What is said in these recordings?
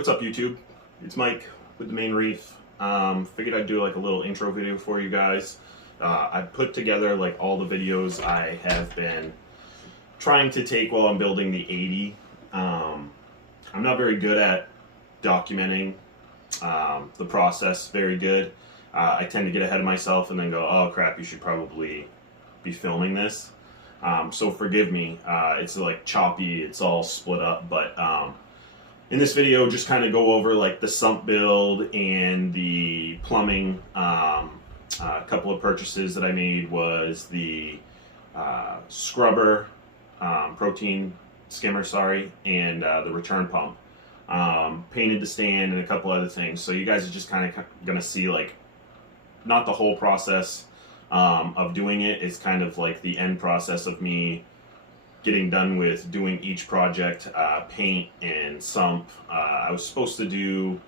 What's up, YouTube? It's Mike with the main reef. Figured I'd do like a little intro video for you guys. I put together like all the videos I have been trying to take while I'm building the 80. I'm not very good at documenting the process very good. I tend to get ahead of myself and then go, oh crap, you should probably be filming this. So forgive me, it's like choppy, it's all split up, but in this video, just kind of go over like the sump build and the plumbing. A couple of purchases that I made was the scrubber, protein skimmer, sorry, and the return pump. Painted the stand and a couple other things. So you guys are just kind of gonna see like, not the whole process of doing it. It's kind of like the end process of me getting done with doing each project, paint and sump. I was supposed to do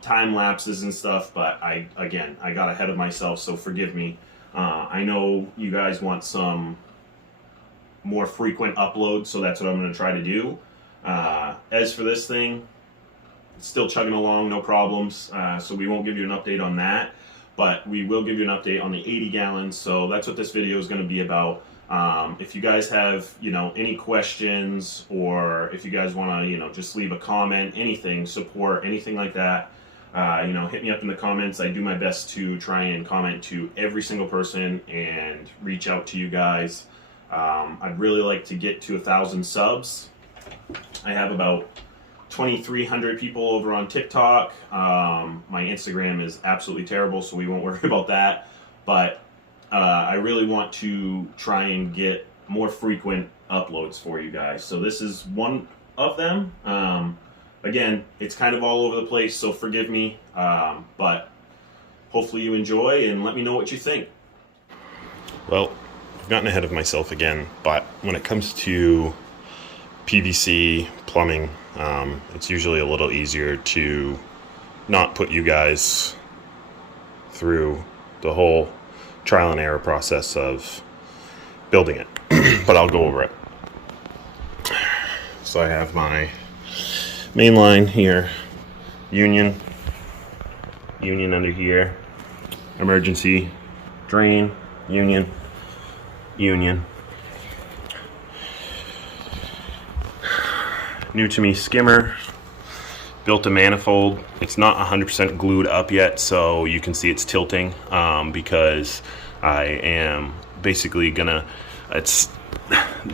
time lapses and stuff, but I got ahead of myself, so forgive me. I know you guys want some more frequent uploads, so that's what I'm going to try to do. As for this thing, it's still chugging along, no problems, so we won't give you an update on that, but we will give you an update on the 80 gallons, so that's what this video is going to be about. If you guys have, any questions, or if you guys want to, just leave a comment, anything, support, anything like that, hit me up in the comments. I do my best to try and comment to every single person and reach out to you guys. I'd really like to get to 1,000 subs. I have about 2,300 people over on TikTok. My Instagram is absolutely terrible, so we won't worry about that. But I really want to try and get more frequent uploads for you guys. So this is one of them. Again, it's kind of all over the place, so forgive me. But hopefully you enjoy, and let me know what you think. Well, I've gotten ahead of myself again, but when it comes to PVC plumbing, it's usually a little easier to not put you guys through the whole trial and error process of building it, but I'll go over it. So I have my main line here, union under here, emergency drain, union. New to me skimmer. Built a manifold. It's not 100% glued up yet, so you can see it's tilting because I am basically gonna, it's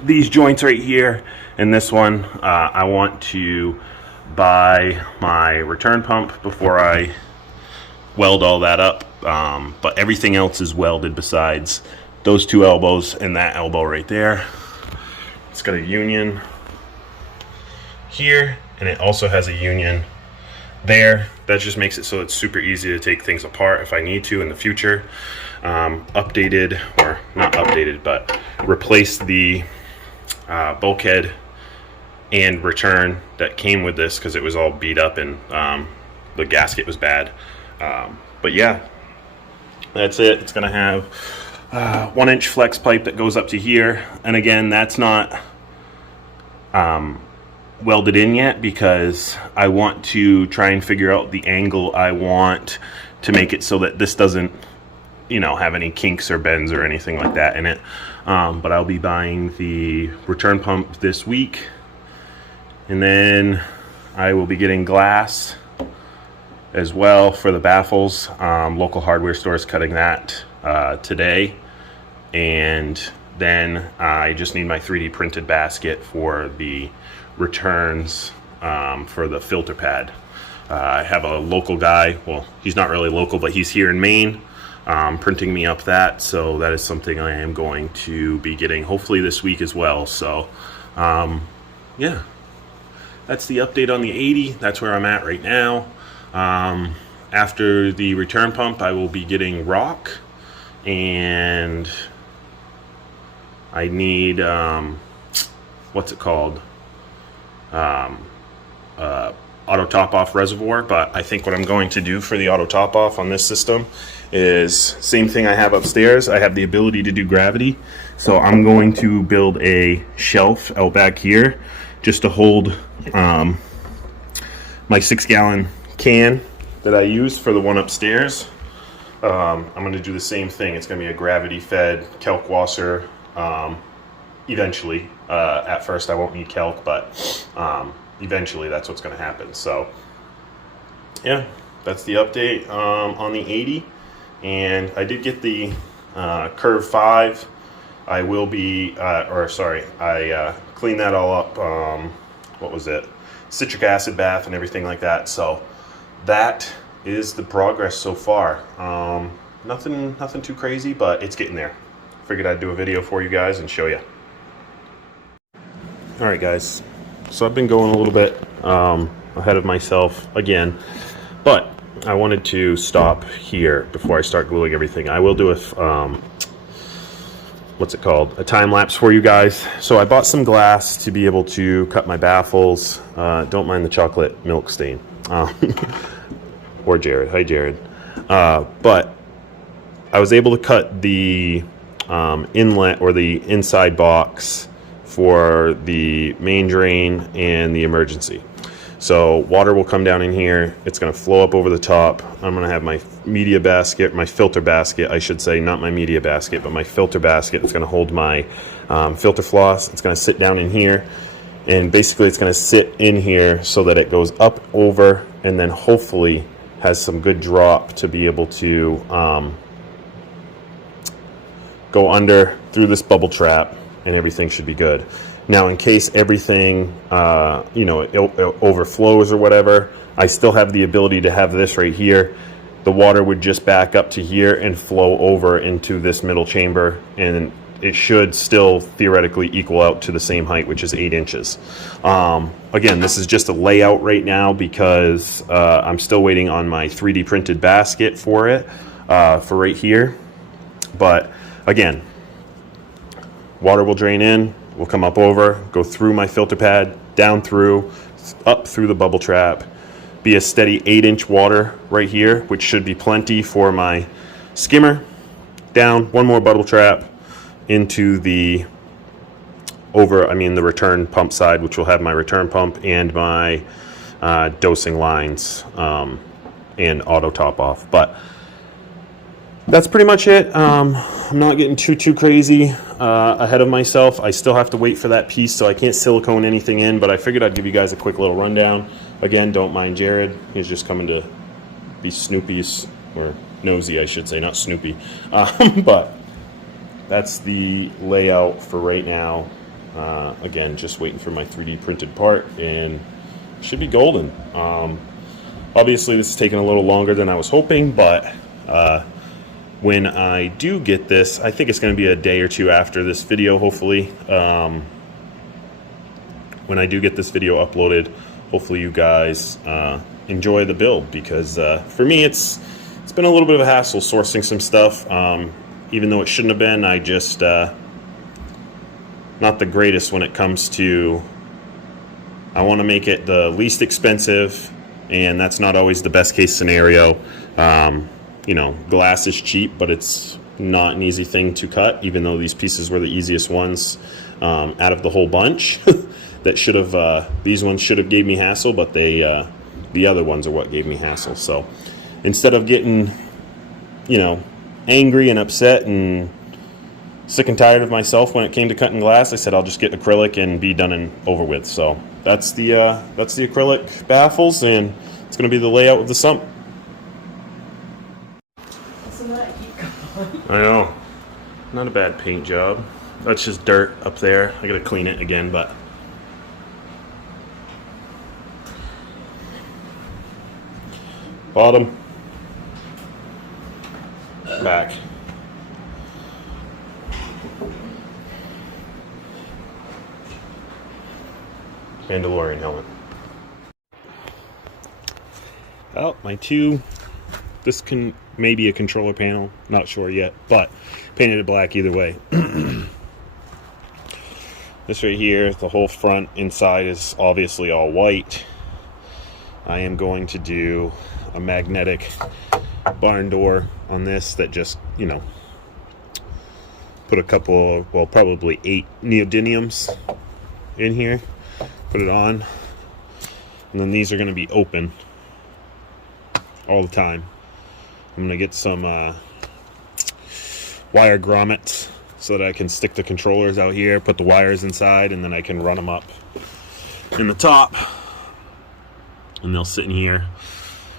these joints right here and this one. I want to buy my return pump before I weld all that up, but everything else is welded besides those two elbows and that elbow right there. It's got a union here, and it also has a union there. That just makes it so it's super easy to take things apart if I need to in the future. Updated, or not updated, but replaced the bulkhead and return that came with this because it was all beat up and the gasket was bad. But yeah, that's it. It's gonna have 1-inch flex pipe that goes up to here, and again, that's not welded in yet because I want to try and figure out the angle I want to make it so that this doesn't, have any kinks or bends or anything like that in it. But I'll be buying the return pump this week, and then I will be getting glass as well for the baffles. Local hardware stores cutting that today, and then I just need my 3D printed basket for the returns for the filter pad. I have a local guy, well, he's not really local, but he's here in Maine, printing me up that, so that is something I am going to be getting hopefully this week as well. So yeah, that's the update on the 80. That's where I'm at right now. After the return pump, I will be getting rock, and I need what's it called, auto top off reservoir. But I think what I'm going to do for the auto top off on this system is same thing I have upstairs. I have the ability to do gravity, so I'm going to build a shelf out back here just to hold my 6-gallon can that I use for the one upstairs. I'm going to do the same thing. It's going to be a gravity-fed kelp washer. Eventually, at first I won't need kelp, but eventually that's what's going to happen. So yeah, that's the update on the 80. And I did get the Curve 5. I will be, I cleaned that all up. What was it? Citric acid bath and everything like that. So that is the progress so far. Nothing too crazy, but it's getting there. Figured I'd do a video for you guys and show you. All right, guys. So I've been going a little bit ahead of myself again, but I wanted to stop here before I start gluing everything. I will do a what's it called? A time lapse for you guys. So I bought some glass to be able to cut my baffles. Don't mind the chocolate milk stain. Or Jared. Hi, Jared. But I was able to cut the inlet or the inside box for the main drain and the emergency. So water will come down in here. It's going to flow up over the top. I'm going to have my media basket, my filter basket, I should say, not my media basket, but my filter basket. It's going to hold my filter floss. It's going to sit down in here. And basically it's going to sit in here so that it goes up, over, and then hopefully has some good drop to be able to go under through this bubble trap, and everything should be good. Now, in case everything, it overflows or whatever, I still have the ability to have this right here. The water would just back up to here and flow over into this middle chamber, and it should still theoretically equal out to the same height, which is 8 inches. Again, this is just a layout right now because I'm still waiting on my 3D printed basket for it, for right here. But again, water will drain in, will come up over, go through my filter pad, down through, up through the bubble trap, be a steady 8-inch water right here, which should be plenty for my skimmer, down, one more bubble trap, into the the return pump side, which will have my return pump and my dosing lines and auto top off. But that's pretty much it. I'm not getting too crazy ahead of myself. I still have to wait for that piece, so I can't silicone anything in, but I figured I'd give you guys a quick little rundown. Again, don't mind Jared. He's just coming to be Snoopy's, or nosy, I should say, not Snoopy. But that's the layout for right now. Again, just waiting for my 3D printed part, and should be golden. Obviously, this is taking a little longer than I was hoping, but when I do get this, I think it's going to be a day or two after this video, hopefully. When I do get this video uploaded, hopefully you guys enjoy the build, because for me, it's been a little bit of a hassle sourcing some stuff. Even though it shouldn't have been, I just not the greatest when it comes to, I want to make it the least expensive, and that's not always the best case scenario. Glass is cheap, but it's not an easy thing to cut, even though these pieces were the easiest ones out of the whole bunch. That should have, these ones should have gave me hassle, but the other ones are what gave me hassle. So instead of getting, angry and upset and sick and tired of myself when it came to cutting glass, I said I'll just get acrylic and be done and over with. So that's the acrylic baffles, and it's going to be the layout of the sump. I know, not a bad paint job. That's just dirt up there. I gotta clean it again, but bottom, back. Mandalorian helmet. Oh, my two. This can maybe a controller panel, not sure yet, but painted it black either way. This right here, the whole front inside is obviously all white. I am going to do a magnetic barn door on this that just, put a couple, well, probably 8 neodymiums in here, put it on, and then these are going to be open all the time. I'm going to get some wire grommets so that I can stick the controllers out here, put the wires inside, and then I can run them up in the top, and they'll sit in here.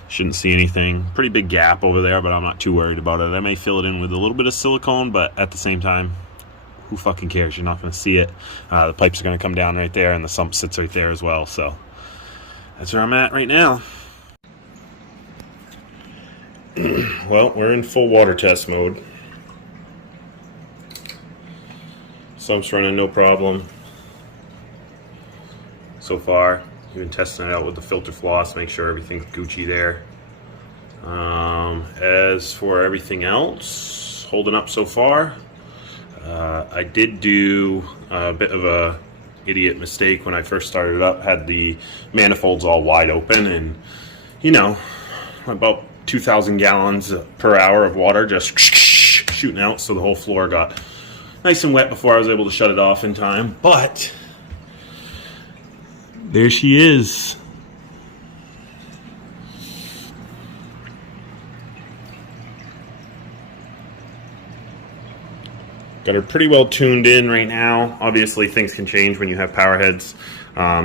Shouldn't see anything. Pretty big gap over there, but I'm not too worried about it. I may fill it in with a little bit of silicone, but at the same time, who fucking cares? You're not going to see it. The pipes are going to come down right there, and the sump sits right there as well. So that's where I'm at right now. Well, we're in full water test mode. Sump's running no problem so far. Even testing it out with the filter floss, make sure everything's Gucci there. As for everything else, holding up so far. I did do a bit of a idiot mistake when I first started up. Had the manifolds all wide open, and you know, about 2,000 gallons per hour of water just shooting out, so the whole floor got nice and wet before I was able to shut it off in time. But there she is. Got her pretty well tuned in right now. Obviously things can change when you have power heads.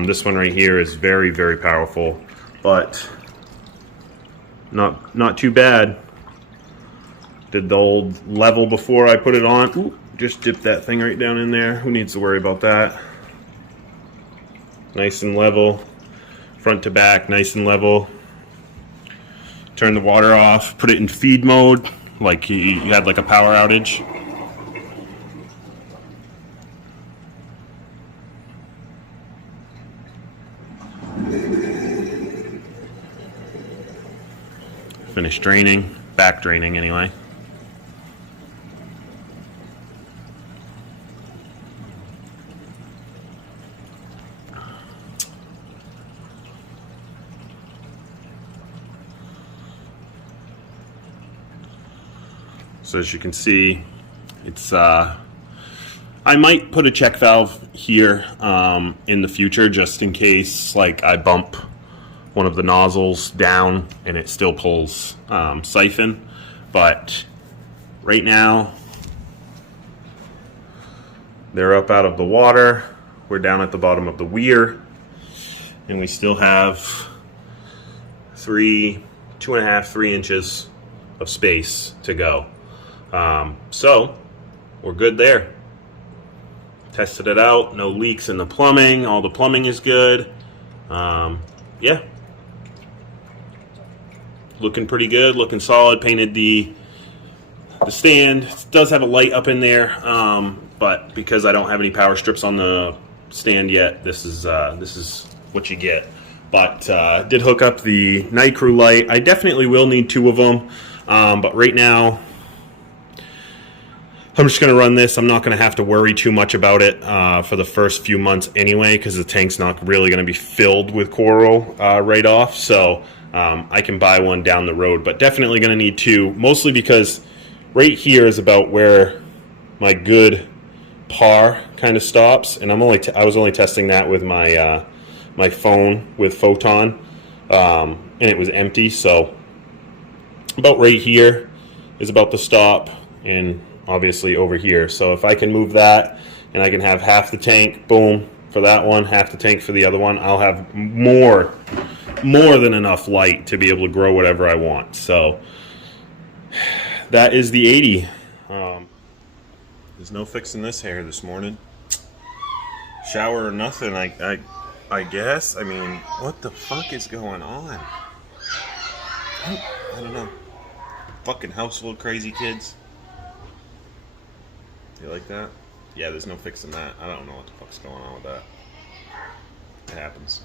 This one right here is very, very powerful, but not too bad. Did the old level before I put it on. Ooh, just dip that thing right down in there. Who needs to worry about that? Nice and level, front to back, nice and level. Turn the water off, put it in feed mode, like you had like a power outage. Finish draining, back draining anyway. So as you can see, it's I might put a check valve here in the future just in case like I bump one of the nozzles down and it still pulls siphon. But right now they're up out of the water. We're down at the bottom of the weir, and we still have 2.5, 3 inches of space to go. So we're good there. Tested it out, no leaks in the plumbing, all the plumbing is good. Yeah, looking pretty good, looking solid. Painted the stand. It does have a light up in there, but because I don't have any power strips on the stand yet, this is what you get. But did hook up the night crew light. I definitely will need 2 of them, but right now I'm just going to run this. I'm not going to have to worry too much about it for the first few months anyway, because the tank's not really going to be filled with coral right off. So I can buy one down the road, but definitely going to need 2, mostly because right here is about where my good par kind of stops, and I was only testing that with my my phone with Photon, and it was empty. So about right here is about the stop, and obviously over here. So if I can move that and I can have half the tank, boom, for that one, half the tank for the other one, I'll have more than enough light to be able to grow whatever I want. So that is the 80. There's no fixing this hair this morning. Shower or nothing, I guess. I mean, what the fuck is going on? I don't know. Fucking house full of crazy kids. You like that? Yeah, there's no fixing that. I don't know what the fuck's going on with that. It happens.